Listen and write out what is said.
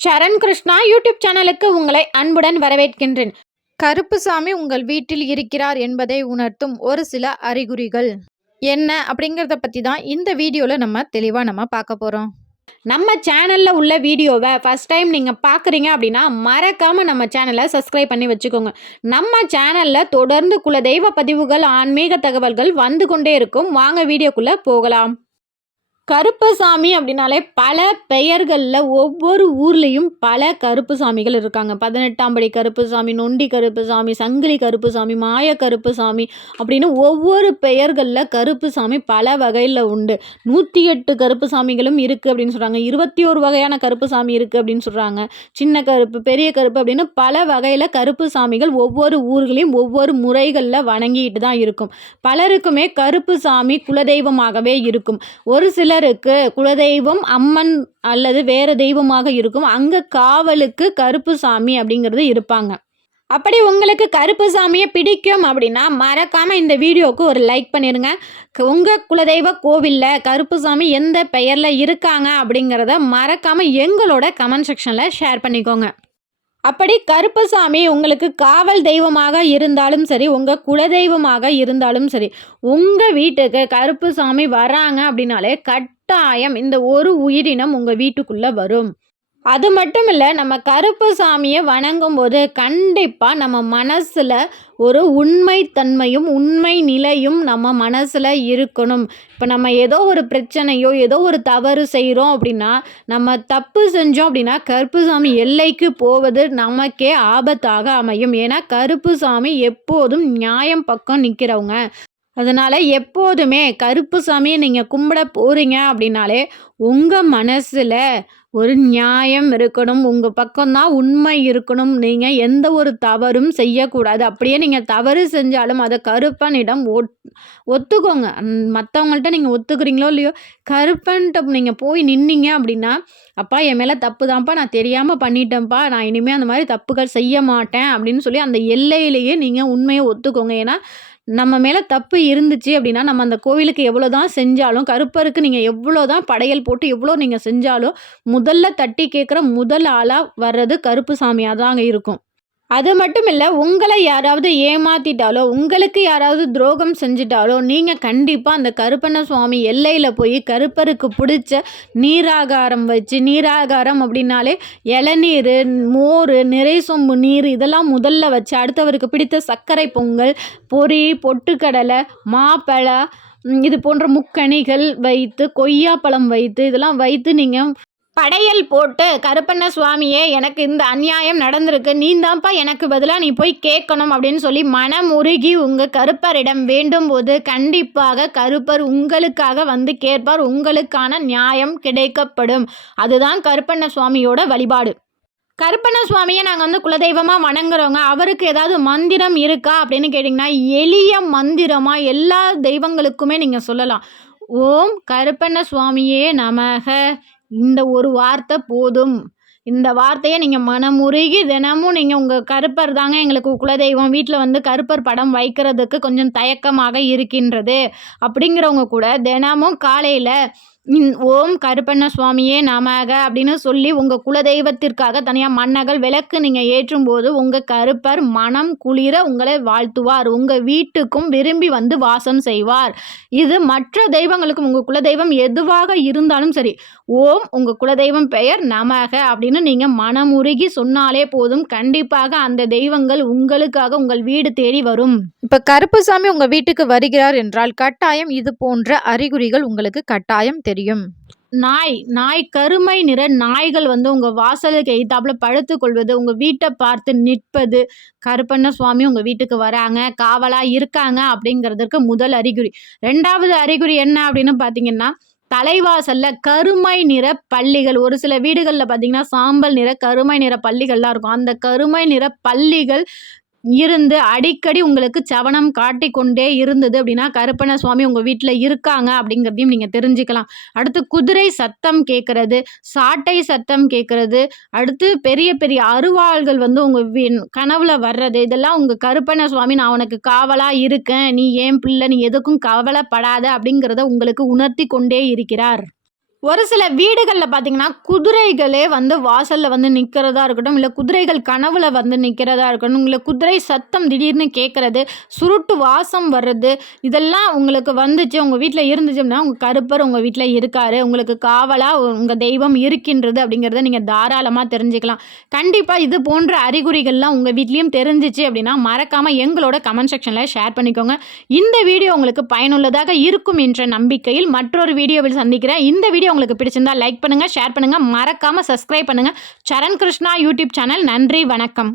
சரண் Krishna YouTube சேனலுக்கு உங்களை அன்புடன் வரவேற்கின்றேன். கருப்புசாமி உங்கள் வீட்டில் இருக்கிறார் என்பதை உணர்த்தும் ஒரு சில அறிகுறிகள். என்ன அப்படிங்கிறத பற்றி தான் இந்த வீடியோவில் நம்ம தெளிவாக நம்ம பார்க்க போகிறோம் நம்ம சேனலில் உள்ள வீடியோவை ஃபஸ்ட் டைம் நீங்கள் பார்க்குறீங்க அப்படின்னா மறக்காமல் நம்ம சேனலை சப்ஸ்கிரைப் பண்ணி வச்சுக்கோங்க. நம்ம சேனலில் தொடர்ந்து குலதெய்வ பதிவுகள் ஆன்மீக தகவல்கள் வந்து கொண்டே இருக்கும். வாங்க வீடியோக்குள்ளே போகலாம். கருப்பசாமி அப்படின்னாலே பல பெயர்களில் ஒவ்வொரு ஊர்லேயும் பல கருப்புசாமிகள் இருக்காங்க. பதினெட்டாம் படி கருப்புசாமி நொண்டி கருப்புசாமி சங்கிலி கருப்புசாமி மாய கருப்புசாமி அப்படின்னு ஒவ்வொரு பெயர்களில் கருப்புசாமி பல வகையில் உண்டு. நூற்றி எட்டு கருப்புசாமிகளும் இருக்குது அப்படின்னு சொல்கிறாங்க இருபத்தி ஒரு வகையான கருப்புசாமி இருக்குது அப்படின்னு சொல்கிறாங்க சின்ன கருப்பு பெரிய கருப்பு அப்படின்னு பல வகையில் கருப்புசாமிகள் ஒவ்வொரு ஊர்களையும் ஒவ்வொரு முறைகளில் வணங்கிட்டு தான் இருக்கும். பலருக்குமே கருப்புசாமி குலதெய்வமாகவே இருக்கும். ஒரு சிலருக்கு குலதெய்வம் அம்மன் அல்லது வேறு தெய்வமாக இருக்கும். அங்கே காவலுக்கு கருப்புசாமி அப்படிங்கிறது இருப்பாங்க. அப்படி உங்களுக்கு கருப்புசாமியை பிடிக்கும் அப்படின்னா மறக்காமல் இந்த வீடியோவுக்கு ஒரு லைக் பண்ணிடுங்க உங்கள் குலதெய்வ கோவிலில் கருப்புசாமி எந்த பெயரில் இருக்காங்க அப்படிங்கிறத மறக்காமல் எங்களோட கமெண்ட் செக்ஷனில் ஷேர் பண்ணிக்கோங்க. அப்படி கருப்பசாமி உங்களுக்கு காவல் தெய்வமாக இருந்தாலும் சரி உங்கள் குலதெய்வமாக இருந்தாலும் சரி உங்கள் வீட்டுக்கு கருப்புசாமி வராங்க அப்படின்னாலே கட்டாயம் இந்த ஒரு உயிரினம் உங்கள் வீட்டுக்குள்ளே வரும். அது மட்டும் இல்லை நம்ம கருப்பு சாமியை வணங்கும் போது கண்டிப்பாக நம்ம மனசில் ஒரு உண்மைத்தன்மையும் உண்மை நிலையும் நம்ம மனசில் இருக்கணும். இப்போ நம்ம ஏதோ ஒரு பிரச்சனையோ ஏதோ ஒரு தவறு செய்கிறோம் அப்படின்னா நம்ம தப்பு செஞ்சோம் அப்படின்னா கருப்புசாமி எல்லைக்கு போவது நமக்கே ஆபத்தாக அமையும். ஏன்னா கருப்பு சாமி எப்போதும் நியாயம் பக்கம் நிற்கிறவங்க அதனால் எப்போதுமே கருப்பு சாமியை நீங்கள் கும்பிட போகிறீங்க அப்படின்னாலே உங்கள் மனசில் ஒரு நியாயம் இருக்கணும் உங்கள் பக்கம்தான் உண்மை இருக்கணும். நீங்கள் எந்த ஒரு தவறும் செய்யக்கூடாது. அப்படியே நீங்கள் தவறு செஞ்சாலும் அதை கருப்பனிடம் ஒத் ஒத்துக்கோங்க. மற்றவங்கள்ட்ட நீங்கள் ஒத்துக்கிறீங்களோ இல்லையோ கருப்பன்ட்ட நீங்கள் போய் நின்னீங்க அப்படின்னா அப்பா என் மேலே தப்பு தான்ப்பா நான் தெரியாமல் பண்ணிட்டேன்ப்பா நான் இனிமேல் அந்த மாதிரி தப்புகள் செய்ய மாட்டேன். அப்படின்னு சொல்லி அந்த எல்லையிலேயே நீங்கள் உண்மையை ஒத்துக்கோங்க. ஏன்னா நம்ம மேலே தப்பு இருந்துச்சு அப்படின்னா நம்ம அந்த கோவிலுக்கு எவ்வளோ தான் செஞ்சாலும் கருப்பருக்கு நீங்கள் எவ்வளோ தான் படையல் போட்டு எவ்வளோ நீங்கள் செஞ்சாலும் முதல்ல தட்டி கேட்குற முதல் ஆளாக வர்றது கருப்பு சாமியாக தாங்க இருக்கும். அது மட்டும் இல்லை உங்களை யாராவது ஏமாத்திட்டாலோ உங்களுக்கு யாராவது துரோகம் செஞ்சிட்டாலோ நீங்கள் கண்டிப்பாக அந்த கருப்பண்ண சுவாமி எல்லையில் போய் கருப்பருக்கு பிடிச்ச நீராகாரம் வச்சு நீராகாரம் அப்படின்னாலே இளநீர் மோர் நிறை சொம்பு நீர் இதெல்லாம் முதல்ல வச்சு அடுத்தவருக்கு பிடித்த சர்க்கரை பொங்கல் பொரி பொட்டுக்கடலை மாப்பழம் இது போன்ற முக்கணிகள் வைத்து கொய்யாப்பழம் வைத்து இதெல்லாம் வைத்து நீங்கள் படையல் போட்டு கருப்பண்ண சுவாமியே எனக்கு இந்த அநியாயம் நடந்திருக்கு. நீ தான்ப்பா எனக்கு பதிலாக நீ போய் கேட்கணும் அப்படின்னு சொல்லி மனம் உருகி உங்கள் கருப்பரிடம் வேண்டும் போது கண்டிப்பாக கருப்பர் உங்களுக்காக வந்து கேட்பார். உங்களுக்கான நியாயம் கிடைக்கப்படும். அதுதான் கருப்பண்ண சுவாமியோட வழிபாடு. கருப்பண்ண சுவாமியை நாங்கள் வந்து குலதெய்வமாக வணங்குறோங்க. அவருக்கு ஏதாவது மந்திரம் இருக்கா அப்படின்னு கேட்டிங்கன்னா எளிய மந்திரமாக எல்லா தெய்வங்களுக்குமே நீங்கள் சொல்லலாம். ஓம் கருப்பண்ண சுவாமியே நமக. இந்த ஒரு வார்த்தை போதும். இந்த வார்த்தையை நீங்கள் மனமுருகி தினமும் நீங்கள் உங்கள் கருப்பர் தாங்க எங்களுக்கு குலதெய்வம். வீட்டில் வந்து கருப்பர் படம் வைக்கிறதுக்கு கொஞ்சம் தயக்கமாக இருக்கின்றது. அப்படிங்கிறவங்க கூட தினமும் காலையில் ஓம் கருப்பண்ண சுவாமியே நமக அப்படின்னு சொல்லி உங்கள் குலதெய்வத்திற்காக தனியாக மன்னகள் விளக்கு நீங்கள் ஏற்றும் போது உங்கள் கருப்பர் மனம் குளிர உங்களை வாழ்த்துவார். உங்கள் வீட்டுக்கும் விரும்பி வந்து வாசம் செய்வார். இது மற்ற தெய்வங்களுக்கும் உங்கள் குலதெய்வம் எதுவாக இருந்தாலும் சரி ஓம் உங்கள் குலதெய்வம் பெயர் நமக அப்படின்னு நீங்கள் மனமுருகி சொன்னாலே போதும். கண்டிப்பாக அந்த தெய்வங்கள் உங்களுக்காக உங்கள் வீடு தேடி வரும். இப்போ கருப்புசாமி உங்கள் வீட்டுக்கு வருகிறார் என்றால் கட்டாயம் இது போன்ற அறிகுறிகள் உங்களுக்கு கட்டாயம் தெரியும். நாய் நாய் கருமை நிற நாய்கள் வந்து உங்கள் வாசலுக்கு எய்தாப்புல படுத்து கொள்வது உங்கள் வீட்டை பார்த்து நிற்பது. கருப்பண்ண சுவாமி உங்கள் வீட்டுக்கு வராங்க காவலாக இருக்காங்க அப்படிங்கிறதுக்கு முதல் அறிகுறி. ரெண்டாவது அறிகுறி என்ன அப்படின்னு பார்த்தீங்கன்னா தலைவாசல்ல கருமை நிற பள்ளிகள். ஒரு சில வீடுகளில் பார்த்தீங்கன்னா சாம்பல் நிற கருமை நிற பள்ளிகள்லாம் இருக்கும். அந்த கருமை நிற பள்ளிகள் இருந்து அடிக்கடி உங்களுக்கு சவனம் காட்டி கொண்டே இருந்தது அப்படின்னா கருப்பண சுவாமி உங்கள் வீட்டில் இருக்காங்க அப்படிங்கிறதையும் நீங்கள் தெரிஞ்சுக்கலாம். அடுத்து குதிரை சத்தம் கேட்குறது சாட்டை சத்தம் கேட்குறது அடுத்து பெரிய பெரிய அருவாள்கள் வந்து உங்கள் வீ கனவுல வர்றது இதெல்லாம் உங்கள் கருப்பண சுவாமி நான் உனக்கு காவலாக இருக்கேன். நீ ஏன் பிள்ளை? நீ எதுக்கும் கவலைப்படாத அப்படிங்கிறத உங்களுக்கு உணர்த்தி கொண்டே இருக்கிறார். ஒரு சில வீடுகளில் பார்த்தீங்கன்னா குதிரைகளே வந்து வாசலில் வந்து நிற்கிறதா இருக்கட்டும் இல்லை குதிரைகள் கனவுல வந்து நிற்கிறதா இருக்கட்டும் இல்லை குதிரை சத்தம் திடீர்னு கேட்குறது சுருட்டு வாசம் வர்றது இதெல்லாம் உங்களுக்கு வந்துச்சு உங்கள் வீட்டில் இருந்துச்சு அப்படின்னா உங்கள் கருப்பர் உங்கள் வீட்டில் இருக்காரு உங்களுக்கு காவலாக உங்கள் தெய்வம் இருக்கின்றது அப்படிங்கிறத நீங்கள் தாராளமாக தெரிஞ்சுக்கலாம். கண்டிப்பாக இது போன்ற அறிகுறிகள்லாம் உங்கள் வீட்லேயும் தெரிஞ்சிச்சு அப்படின்னா மறக்காமல் எங்களோட கமெண்ட் செக்ஷனில் ஷேர் பண்ணிக்கோங்க. இந்த வீடியோ உங்களுக்கு பயனுள்ளதாக இருக்கும் என்ற நம்பிக்கையில் மற்றொரு வீடியோவில் சந்திக்கிறேன். இந்த வீடியோ வீடியோ உங்களுக்கு பிடிச்சிருந்தா லைக் பண்ணுங்கள் ஷேர் பண்ணுங்கள் மறக்காமல் சப்ஸ்கிரைப் பண்ணுங்கள் சரண் கிருஷ்ணா யூடியூப் சேனல். நன்றி வணக்கம்.